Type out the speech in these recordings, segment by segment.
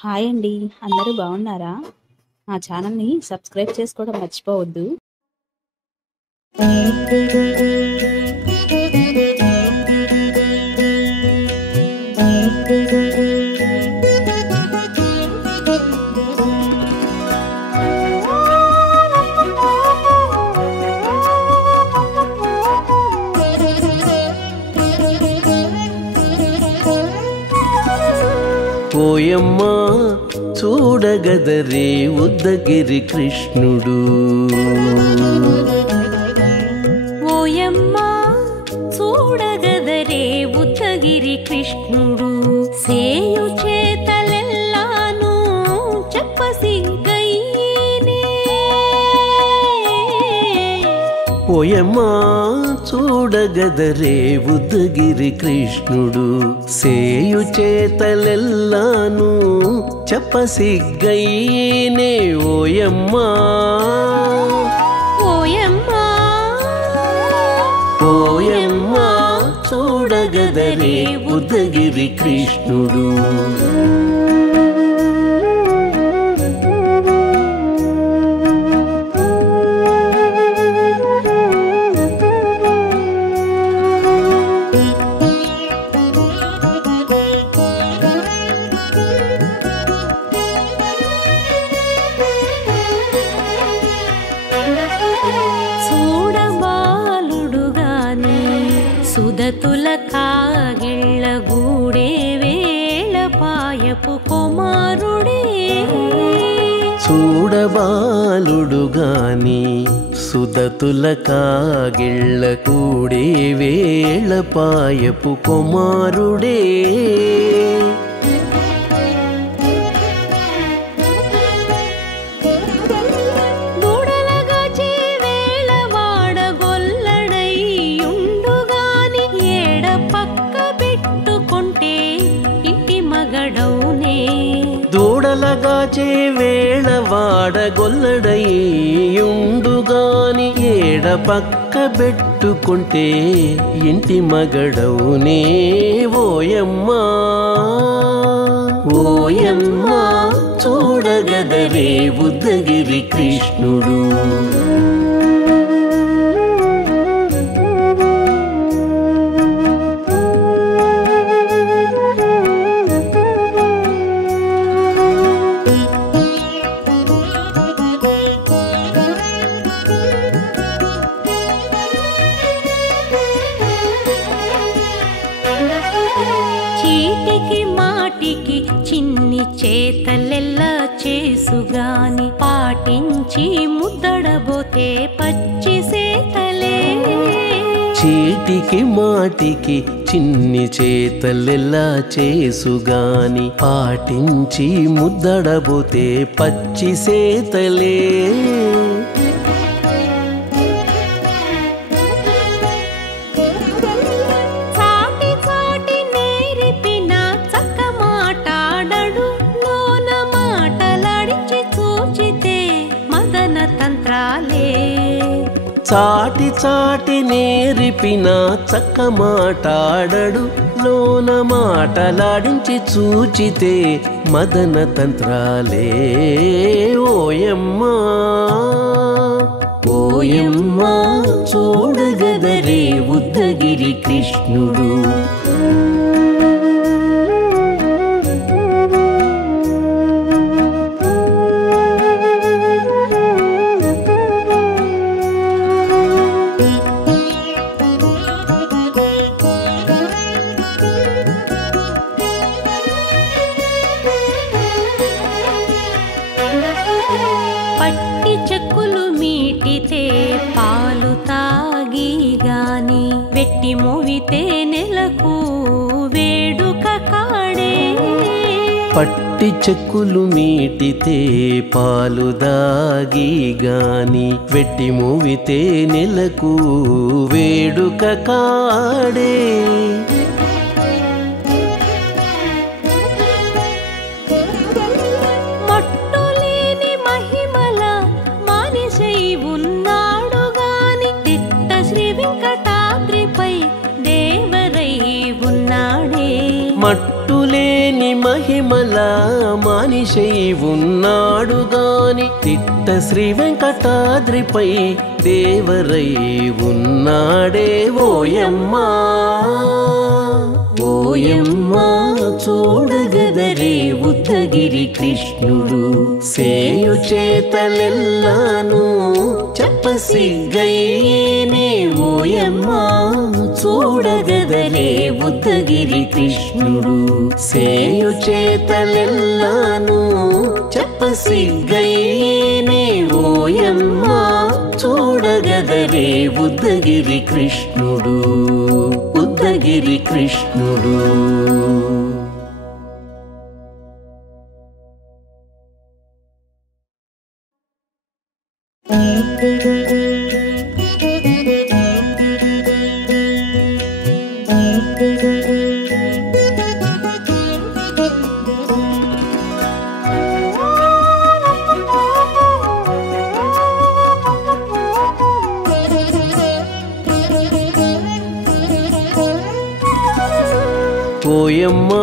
Hi అండి. అందరూ బాగున్నారా? మా ఛానల్‌ని సబ్స్క్రైబ్ చేసుకోవడం మర్చిపోవద్దు. ఓయమ్మా చూడగదరే ఉద్దగిరి కృష్ణుడు. ఓయమ్మా చూడగదరే ఉద్దగిరి కృష్ణుడు. సేయు చేతలెల్లాను చెప్పసిగ్గైనే. ఓయమ్మా చూడగదరే ఉద్దగిరి కృష్ణుడు. సేయు చేతలెల్లాను చెప్పసిగ్గైనే. ఓయమ్మా ఓయమ్మా ఓయమ్మా చూడగదరే ఉద్దగిరి కృష్ణుడు. సుదతుల కాగిళ్ళ గూడే వేళపాయపు కుమారుడే. చూడబాలుడు గాని సుదతుల కాగిళ్ళ కూడే వేళపాయపు కుమారుడే. దూడలగాచే వేళ వాడగొల్లడయ్యుండుగాని ఏడ పక్క పెట్టుకుంటే ఇంటి మగడవునే. ఓయమ్మా ఓయమ్మా చూడగదరే ఉద్దగిరి కృష్ణుడు. చీటికి మాటికి చిన్ని చేతలెల్లా చేసుగాని పాటించి ముద్దడబోతే పచ్చి సేతలే. చీటికి మాటికి చిన్ని చేతలెల్లా చేసుగాని పాటించి ముద్దడబోతే పచ్చి సేతలే. చాటి చాటి నేర్పిన చక్క మాటాడడు లోన మాటలాడించి చూచితే మదన తంత్రాలే. ఓయమ్మా ఓయమ్మా చూడగదరే ఉద్దగిరి కృష్ణుడు. పట్టి చెక్కులు మీటితే పాలు తాగి గాని వెట్టి మోవితే నెలకు వేడుక కాడే. పట్టి చెక్కులు మీటితే పాలు దాగి గాని వెట్టి మోవితే నెలకు వేడుక కాడే. ఉన్నాడు గాని తిట్ట శ్రీ వెంకటాద్రిపై దేవరై ఉన్నాడే. మట్టులేని మహిమ మహిమల మనిషై ఉన్నాడు గాని తిట్ట శ్రీ వెంకటాద్రిపై దేవరై ఉన్నాడే ఓయమ్మా ఓయమ్మా చూడగదరే ఉద్దగిరి కృష్ణుడు సేయు చేతలెల్లాను చెప్పసిగ్గయ్యేనే ఓయమ్మా చూడగదరే ఉద్దగిరి కృష్ణుడు సేయు చేతలెల్లాను చెప్పసిగ్గయ్యేనే ఓయమ్మా చూడగదరే ఉద్దగిరి కృష్ణుడు ఉద్దగిరి కృష్ణుడు. ఓయమ్మా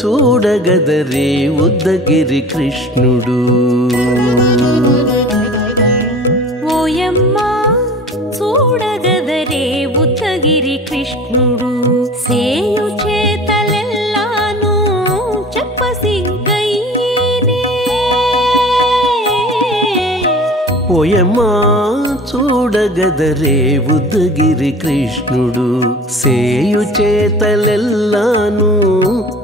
చూడగదరే ఉద్దగిరి కృష్ణుడు ఓయమ్మా చూడగదరే ఉద్దగిరి కృష్ణుడు సేయు చేతలెల్లాను చెప్పసిగ్గయ్యేనే ఓయమ్మా చూడగదరే ఉద్దగిరి కృష్ణుడు సేయు చేతలెల్లాను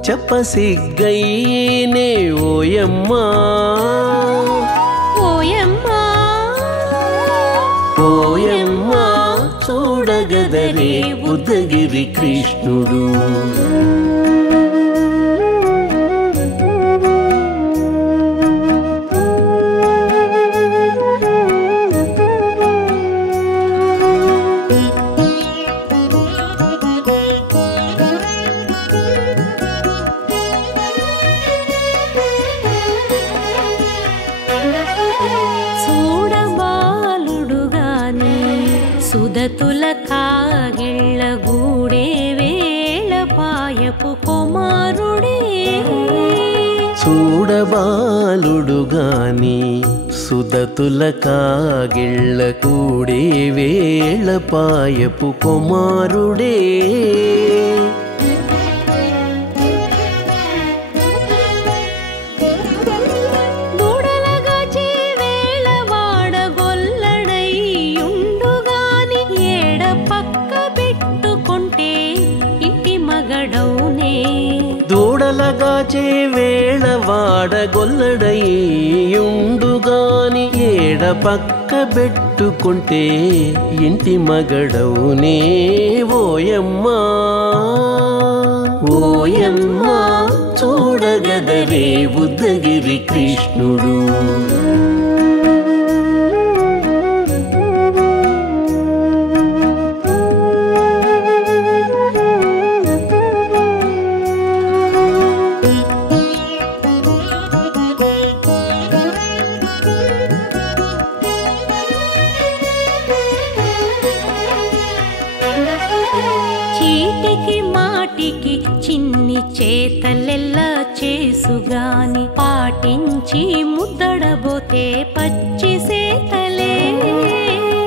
చెప్పసిగ్గయ్యేనే ఓయమ్మా ఓయమ్మా ఓయమ్మా చూడగదరే ఉద్దగిరి కృష్ణుడు. సుదతుల కాగిళ్ళ గూడే వేళపాయపు కుమారుడే చూడబాలుడు గాని సుదతుల కాగిళ్ళ కూడే వేళపాయపు కుమారుడే దూడలగాచే వేళ వాడగొల్లడయ్యుండుగాని ఏడ పక్క పెట్టుకుంటే ఇంటి మగడవునే ఓయమ్మా ఓయమ్మా చూడగదరే ఉద్దగిరి కృష్ణుడు. చీటికి మాటికి చిన్ని చేతలెల్లా చేసుగాని పాటించి ముద్దడబోతే పచ్చి సేతలే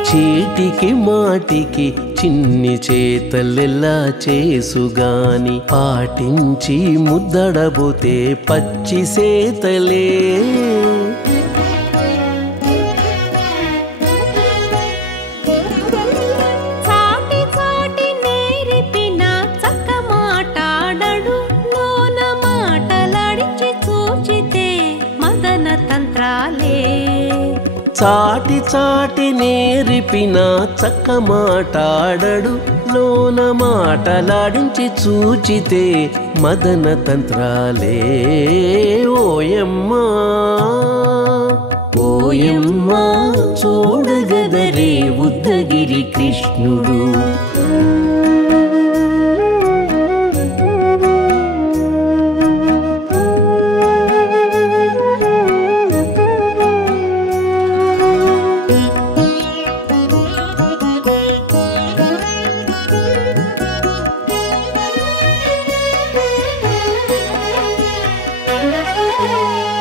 చీటికి మాటికి చిన్ని చేతలెల్లా చేసుగాని పాటించి ముద్దడబోతే పచ్చి సేతలే చాటి చాటి నేర్పిన చక్క మాటాడడు లోన మాటలాడించి చూచితే మదన తంత్రాలే ఓయమ్మా ఓయమ్మా చూడగదరే ఉద్దగిరి కృష్ణుడు.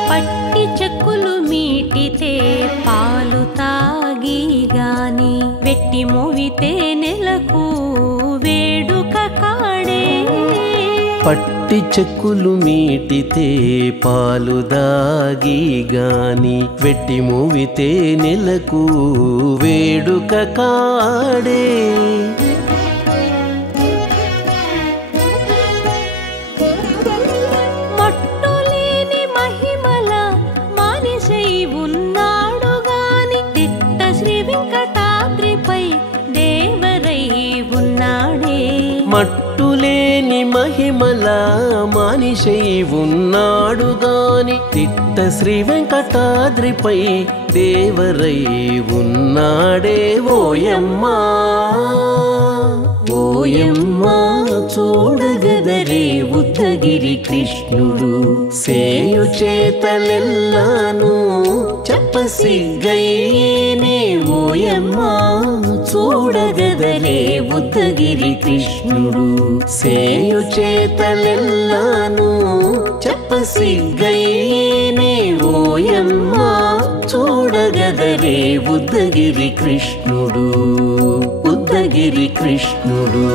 పట్టి చెక్కులు మీటితే పాలు తాగి గాని వెట్టి మోవితే నెలకు వేడుక కాడే. పట్టి చెక్కులు మీటితే పాలు దాగి గాని వెట్టి మూవితే నెలకు వేడుక కాడే. మట్టులేని మహిమల మానిషై ఉన్నాడు గాని తిట్ట శ్రీ వెంకటాద్రిపై దేవరై ఉన్నాడే. మట్టులేని మహిమల మానిషై ఉన్నాడు గాని తిట్ట శ్రీ వెంకటాద్రిపై దేవరై ఉన్నాడే. ఓయమ్మా ఓయమ్మా చూడగదరే ఉద్దగిరి కృష్ణుడు సేయు చేతలెల్లాను చెప్పసిగ్గయ్యేనే. ఓయమ్మా చూడగదరే ఉద్దగిరి కృష్ణుడు సేయు చేతలెల్లాను చెప్పసిగ్గయ్యేనే. ఓయమ్మా చూడగదరే ఉద్దగిరి కృష్ణుడు ఉద్దగిరి కృష్ణుడు.